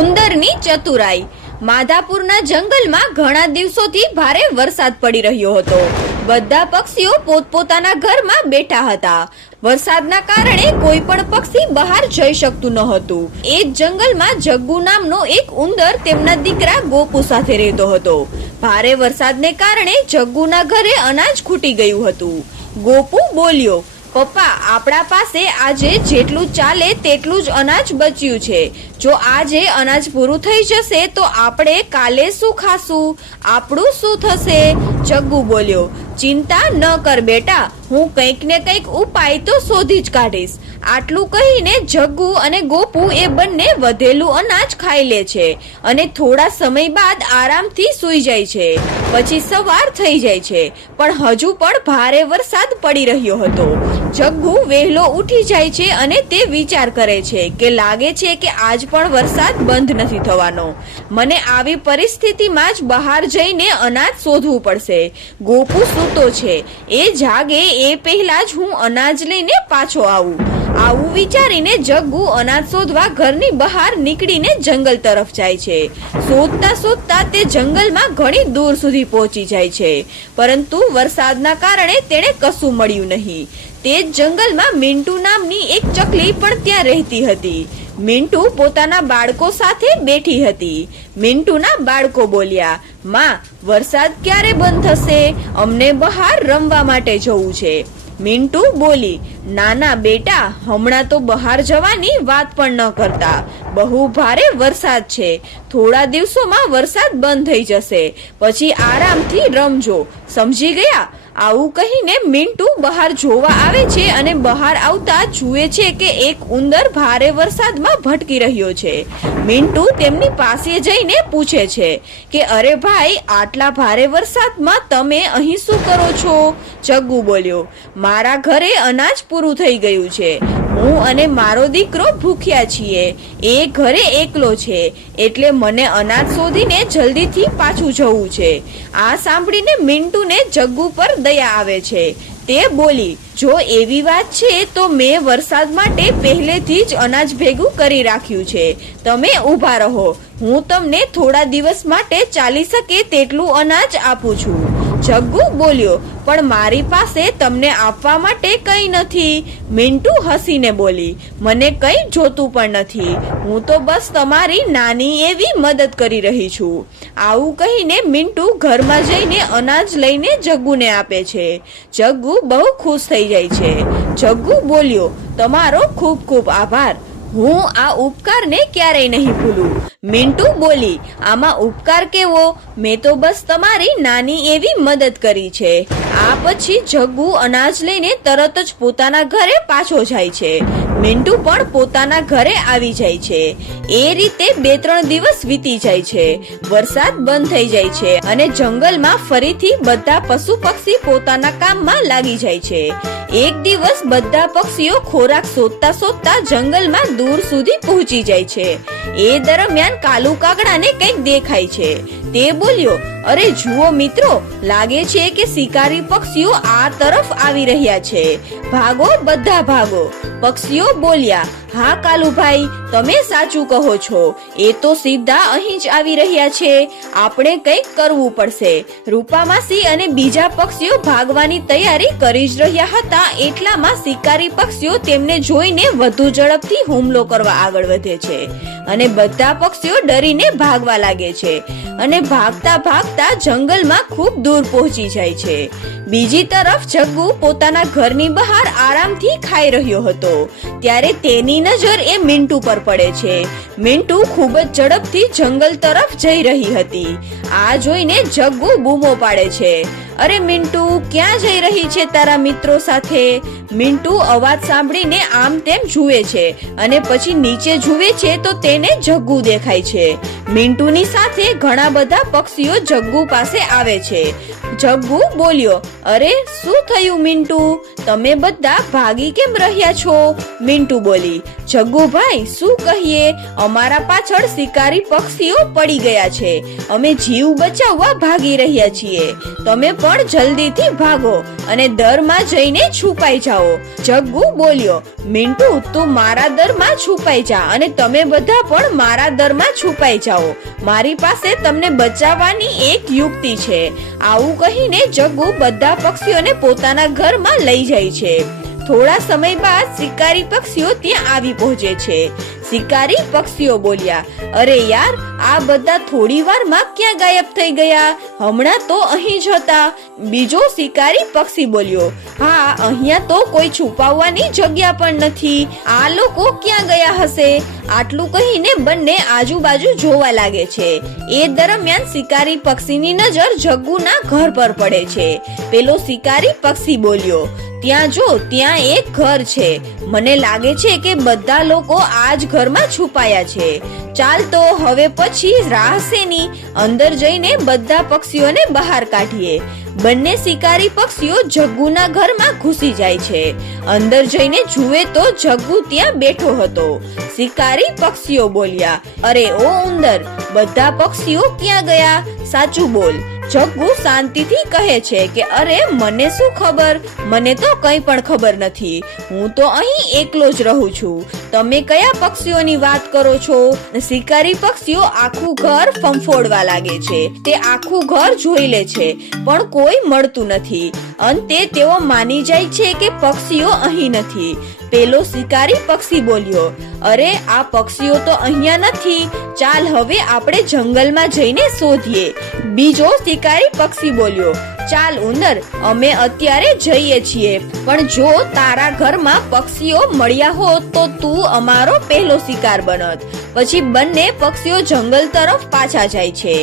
ઉંદરની ચતુરાઈ। માધાપુરના જંગલમાં ઘણા દિવસોથી ભારે વરસાદ પડી રહ્યો હતો। બધા પક્ષીઓ પોતપોતાના ઘરમાં બેઠા હતા। વરસાદના કારણે કોઈ પણ પક્ષી બહાર જઈ શકતું ન હતું। એ જ જંગલમાં જગ્ગુ નામનો એક ઉંદર તેમના દીકરા ગોપુ સાથે રહેતો હતો। ભારે વરસાદને કારણે જગ્ગુના ઘરે અનાજ ખૂટી ગયું હતું। ગોપુ બોલ્યો, પપ્પા, આપણા પાસે આજે જેટલું ચાલે તેટલું જ અનાજ બચ્યું છે। જો આજે અનાજ પૂરું થઈ જશે તો આપણે કાલે શું ખાશું? આપણું શું થશે? જગ્ગુ બોલ્યો, ચિંતા ન કર બેટા, હું કંઈક ને કંઈક ઉપાય તો શોધી જ કાઢીશ। આટલું કહીને જગ્ગુ અને ગોપુ એ બંને વધેલું અનાજ ખાઈ લે છે અને થોડા સમય બાદ આરામથી સૂઈ જાય છે। પછી સવાર થઈ જાય છે, પણ હજુ પણ ભારે વરસાદ પડી રહ્યો હતો। જગ્ગુ વહેલો ઉઠી જાય છે અને તે વિચાર કરે છે કે લાગે છે કે આજ પણ વરસાદ બંધ નથી થવાનો। મને આવી પરિસ્થિતિમાં જ બહાર જઈને અનાજ શોધવું પડશે। ગોપુ સૂતો છે, એ જાગે એ પહેલા જ હું અનાજ લઈને પાછો આવું વિચારીને જગ્ગુ અનાજ શોધવા ઘરની બહાર નીકળીને જંગલ તરફ જાય છે। શોધતા શોધતા તે જંગલમાં ઘણી દૂર સુધી પહોંચી જાય છે, પરંતુ વરસાદના કારણે તેણે કશું મળ્યું નહીં। તે જ જંગલમાં મિન્ટુ નામની એક ચકલી પણ ત્યાં રહેતી હતી। મિન્ટુ પોતાના બાળકો સાથે બેઠી હતી। મિન્ટુના બાળકો બોલ્યા, માં, વરસાદ ક્યારે બંધ થશે? અમને બહાર રમવા માટે જવું છે। મિન્ટુ બોલી, નાના બેટા, હમણાં તો બહાર જવાની વાત પણ ન કરતા। બહુ ભારે વરસાદ છે, થોડા દિવસોમાં વરસાદ બંધ થઈ જશે, પછી આરામથી રમજો, સમજી ગયા? આવું કહીને મિન્ટુ બહાર જોવા આવે છે અને બહાર આવતા જુએ છે કે એક ઉંદર ભારે વરસાદમાં ભટકી રહ્યો છે। મિન્ટુ તેમની પાસે જઈને પૂછે છે કે અરે ભાઈ, આટલા ભારે વરસાદમાં તમે અહીં શું કરો છો? જગ્ગુ બોલ્યો, મારા ઘરે અનાજ પૂરું થઈ ગયું છે, હું અને મારો દીકરો ભૂખ્યા છીએ। એ ઘરે એકલો છે, એટલે મને અનાજ શોધીને જલ્દીથી પાછું જવું છે। આ સાંભળીને મિન્ટુને જગ્ગુ પર દયા આવે છે। તે બોલી, જો એવી વાત છે તો મેં વરસાદ માટે પહેલેથી જ અનાજ ભેગું કરી રાખ્યું છે, તમે ઊભા રહો, હું તમને થોડા દિવસ માટે ચાલી શકે તેટલું અનાજ આપું છું। જગ્ગુ બોલ્યો, પણ મારી પાસે તમને આપવા માટે કંઈ નથી। મિન્ટુ હસીને બોલી, મને કંઈ જોતું પણ નથી, હું તો બસ તમારી નાની એવી મદદ કરી રહી છું। આવું કહીને મિન્ટુ ઘરમાં જઈને અનાજ લઈને જગ્ગુને આપે છે। જગ્ગુ બહુ ખુશ થઈ જાય છે। જગ્ગુ બોલ્યો, તમારો ખૂબ ખૂબ આભાર, હું આ ઉપકારને ક્યારેય નહીં ભૂલું। મિન્ટુ બોલી, આમાં ઉપકાર કેવો? મેં તો બસ તમારી નાની એવી મદદ કરી છે। આ પછી જગ્ગુ અનાજ લઈને તરત જ પોતાના ઘરે પાછો જાય છે। મિન્ટુ પણ પોતાના ઘરે આવી જાય છે। એ રીતે 2-3 દિવસ વીતી જાય છે, વરસાદ બંધ થઈ જાય છે અને જંગલમાં ફરીથી બધા પશુ પક્ષી પોતાના કામમાં લાગી જાય છે। એક દિવસ બધા પક્ષીઓ ખોરાક શોધતા શોધતા જંગલમાં દૂર સુધી પહોંચી જાય છે। એ દરમિયાન કાલુ કાગડાને કંઈક દેખાય છે। તે બોલ્યો, અરે જુઓ મિત્રો, લાગે છે કે શિકારી પક્ષીઓ આ તરફ આવી રહ્યા છે, ભાગો બધા ભાગો। પક્ષીઓ બોલ્યા, હા કાલુભાઈ, તમે સાચું કહો છો, એ તો સીધા અહીં જ આવી રહ્યા છે, આપણે કંઈક કરવું પડશે। રૂપામાસી અને બીજા પક્ષીઓ ભાગવાની તૈયારી કરી જ રહ્યા હતા, એટલામાં શિકારી પક્ષીઓ તેમને જોઈને વધુ ઝડપથી હુમલો કરવા આગળ વધે છે અને બધા પક્ષીઓ ડરીને ભાગવા લાગે છે અને ભાગતા ભાગતા જંગલમાં ખૂબ દૂર પહોંચી જાય છે। બીજી તરફ જગ્ગુ પોતાના ઘરની બહાર આરામથી ખાઈ રહ્યો હતો, ત્યારે તેની નજર એ મિન્ટુ પર પડે છે। મિન્ટુ ખૂબ જ ઝડપથી જંગલ તરફ જઈ રહી હતી। આ જોઈને જગ્ગુ બૂમો પાડે છે, અરે મિન્ટુ, ક્યાં જઈ રહી છે તારા મિત્રો સાથે? મિન્ટુ અવાજ સાંભળીને આમ તેમ જુએ છે અને પછી નીચે જુએ છે તો તેને જગ્ગુ દેખાય છે। મિન્ટુની સાથે ઘણા બધા પક્ષીઓ જગ્ગુ પાસે આવે છે। જગ્ગુ બોલ્યો, અરે શું થયું મિન્ટુ, તમે બધા ભાગી કેમ રહ્યા છો? મિન્ટુ બોલી. જગ્ગુભાઈ શું કહીએ, અમારા પાછળ શિકારી પક્ષીઓ પડી ગયા છે. અમે જીવ બચાવવા ભાગી રહ્યા છીએ. તમે પણ જલ્દીથી ભાગો અને દરમાં જઈને છુપાઈ જાઓ. જગ્ગુ બોલ્યો. મિન્ટુ તું મારા દરમાં છુપાઈ જા અને તમે બધા પણ મારા દરમાં છુપાઈ જાઓ. મારી પાસે તમને બચાવવાની એક યુક્તિ છે. આવું કહીને જગ્ગુ બધા પક્ષીઓને પોતાના ઘરમાં લઈ જાય છે. થોડા સમય બાદ શિકારી પક્ષીઓ ત્યાં આવી પહોંચે છે. શિકારી પક્ષીઓ બોલ્યા, અરે યાર, આ બધા થોડી વારમાં ક્યાં ગાયબ થઈ ગયા? હમણાં તો અહીં જ હતા. બીજો શિકારી પક્ષી બોલ્યો, હા, અહીંયા તો કોઈ છુપાવવાની જગ્યા પણ નથી. આ લોકો ક્યાં ગયા હશે? આટલું કહીને બંને આજુબાજુ જોવા લાગે છે. એ દરમિયાન શિકારી પક્ષીની નજર જગ્ગુના ઘર પર પડે છે. પેલો શિકારી પક્ષી બોલ્યો, ત્યાં જો, ત્યાં એક ઘર છે. મને લાગે છે કે બધા લોકો આ જ ઘરમાં છુપાયા છે. ચાલ તો હવે પછી રાહ શેની? અંદર જઈને બધા પક્ષીઓને બહાર કાઢીએ. બંને શિકારી પક્ષીઓ જગ્ગુના ઘરમાં ઘૂસી જાય છે. અંદર જઈને જુએ તો જગ્ગુ ત્યાં બેઠો હતો. શિકારી પક્ષીઓ બોલ્યા, અરે ઓ ઉંદર, બધા પક્ષીઓ ક્યાં ગયા? સાચું બોલ. જગ્ગુ શાંતિથી કહે છે કે અરે મને શું ખબર, મને તો કંઈ પણ ખબર નથી. હું તો અહીં એકલો જ રહું છું. તમે કયા પક્ષીઓની વાત કરો છો? શિકારી પક્ષીઓ આખું ઘર ફંફોડવા લાગે છે. તે આખું ઘર જોઈ લે છે પણ કોઈ મળતું નથી. અંતે તેઓ માની જાય છે કે પક્ષીઓ અહીં નથી. પેલો શિકારી પક્ષી બોલ્યો, અરે આ પક્ષીઓ તો અહીંયા નથી. ચાલ હવે આપણે જંગલમાં જઈને શોધીએ. બીજો શિકારી પક્ષી બોલ્યો, ચાલ ઉંદર, અમે અત્યારે જઈએ છીએ. પણ જો તારા ઘરમાં પક્ષીઓ મળ્યા હોત તો તું અમારો પહેલો શિકાર બનત. પછી બંને પક્ષીઓ જંગલ તરફ પાછા જાય છે.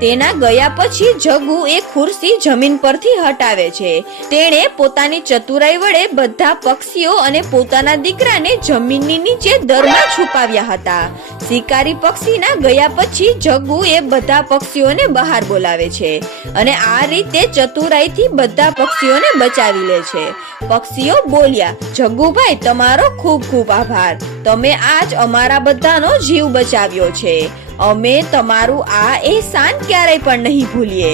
તેના ગયા પછી જગ્ગુ એક ખુરશી જમીન પરથી હટાવે છે. તેણે પોતાની ચતુરાઈ વડે બધા પક્ષીઓ અને પોતાના દીકરાને જમીનની નીચે દરમાં છુપાવ્યા હતા. શિકારી પક્ષીના ગયા પછી જગ્ગુ એ બધા પક્ષીઓને બહાર બોલાવે છે અને આ રીતે ચતુરાઈથી બધા પક્ષીઓને બચાવી લે છે. પક્ષીઓ બોલ્યા, જગ્ગુભાઈ, તમારો ખૂબ ખૂબ આભાર. તમે આજ અમારા બધાનો જીવ બચાવ્યો છે. અમે તમારું આ એહસાન ક્યારેય પણ નહીં ભૂલીએ.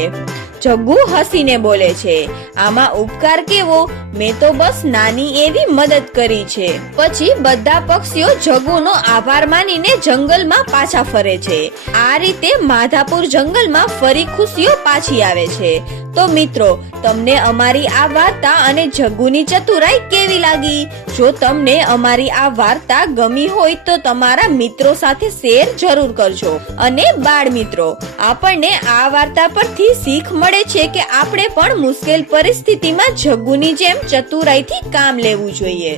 જગ્ગુ હસીને બોલે છે, આમાં ઉપકાર કેવો? મેં તો બસ નાની એવી મદદ કરી છે. પછી બધા પક્ષીઓ જગ્ગુનો આભાર માનીને જંગલમાં પાછા ફરે છે. આ રીતે માધાપુર જંગલમાં ફરી ખુશીઓ પાછી આવે છે. તો મિત્રો, તમને અમારી આ વાર્તા અને જગ્ગુની ચતુરાઈ કેવી લાગી? જો તમને અમારી આ વાર્તા ગમી હોય તો તમારા મિત્રો સાથે શેર જરૂર કરજો. અને બાળ મિત્રો, આપણને આ વાર્તા પરથી શીખ મળે છે કે આપણે પણ મુશ્કેલ પરિસ્થિતિમાં જગ્ગુની જેમ ચતુરાઈથી કામ લેવું જોઈએ.